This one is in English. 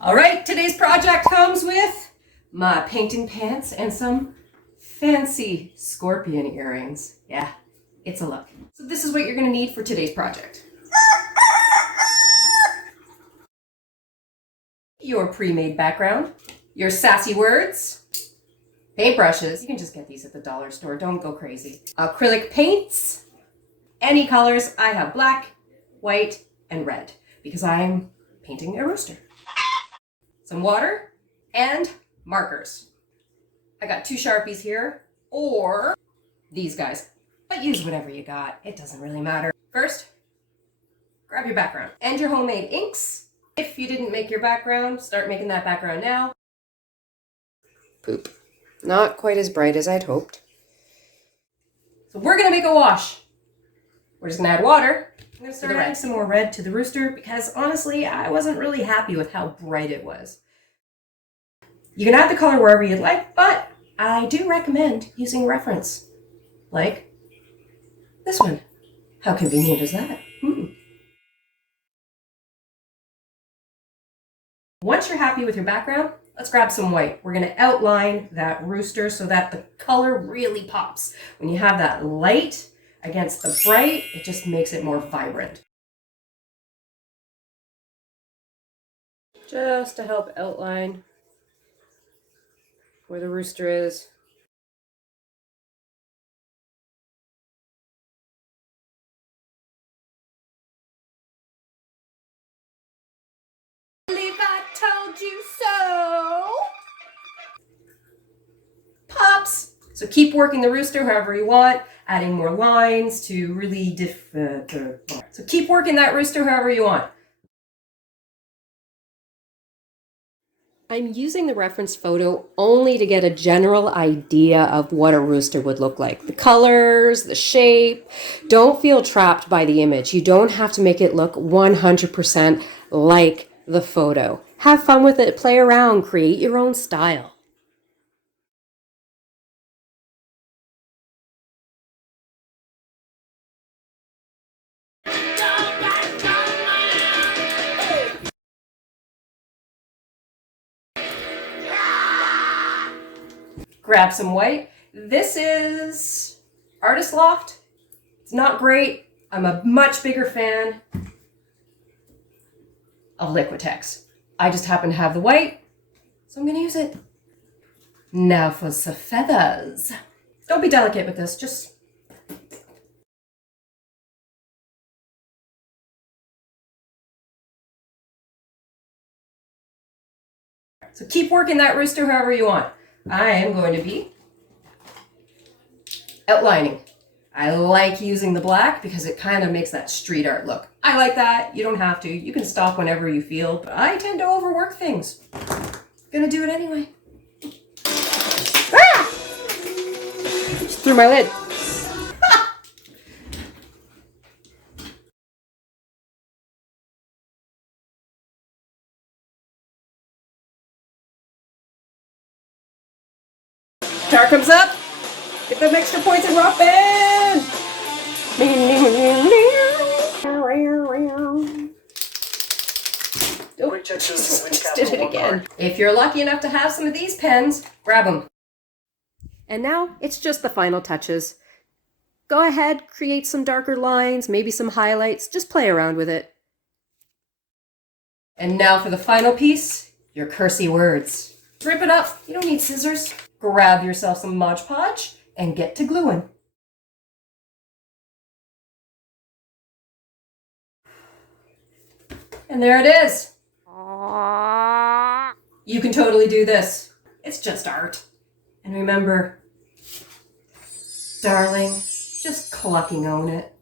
All right, today's project comes with my painting pants and some fancy scorpion earrings. Yeah, it's a look. So this is what you're gonna need for today's project. Your pre-made background, your sassy words, paintbrushes. You can just get these at the dollar store, don't go crazy. Acrylic paints, any colors. I have black, white, and red because I'm painting a rooster. Some water and markers. I got 2 Sharpies here, or these guys, but use whatever you got. It doesn't really matter. First, grab your background and your homemade inks. If you didn't make your background, start making that background now. Poop. Not quite as bright as I'd hoped. So we're gonna make a wash. We're just gonna add water. I'm gonna start adding some more red to the rooster because honestly, I wasn't really happy with how bright it was. You can add the color wherever you'd like, but I do recommend using reference. Like this one. How convenient is that? Once you're happy with your background, let's grab some white. We're gonna outline that rooster so that the color really pops. When you have that light against the bright, it just makes it more vibrant. Just to help outline where the rooster is. Believe I told you so. Pops. So keep working the rooster however you want, adding more lines to really so keep working that rooster however you want. I'm using the reference photo only to get a general idea of what a rooster would look like. The colors, the shape. Don't feel trapped by the image. You don't have to make it look 100% like the photo. Have fun with it, play around, create your own style. Grab some white. This is Artist Loft. It's not great. I'm a much bigger fan of Liquitex. I just happen to have the white, so I'm gonna use it. Now for some feathers. Don't be delicate with this, just so keep working that rooster however you want. I am going to be outlining. I like using the black because it kind of makes that street art look. I like that. You don't have to. You can stop whenever you feel, but I tend to overwork things. Gonna do it anyway. Ah! Just threw my lid. Car comes up. Get them extra points in Rock Band. Oh, just did it again. If you're lucky enough to have some of these pens, grab them. And now it's just the final touches. Go ahead, create some darker lines, maybe some highlights. Just play around with it. And now for the final piece, your cursey words. Rip it up. You don't need scissors. Grab yourself some Mod Podge and get to gluing. And there it is. You can totally do this. It's just art. And remember, darling, just clucking own it.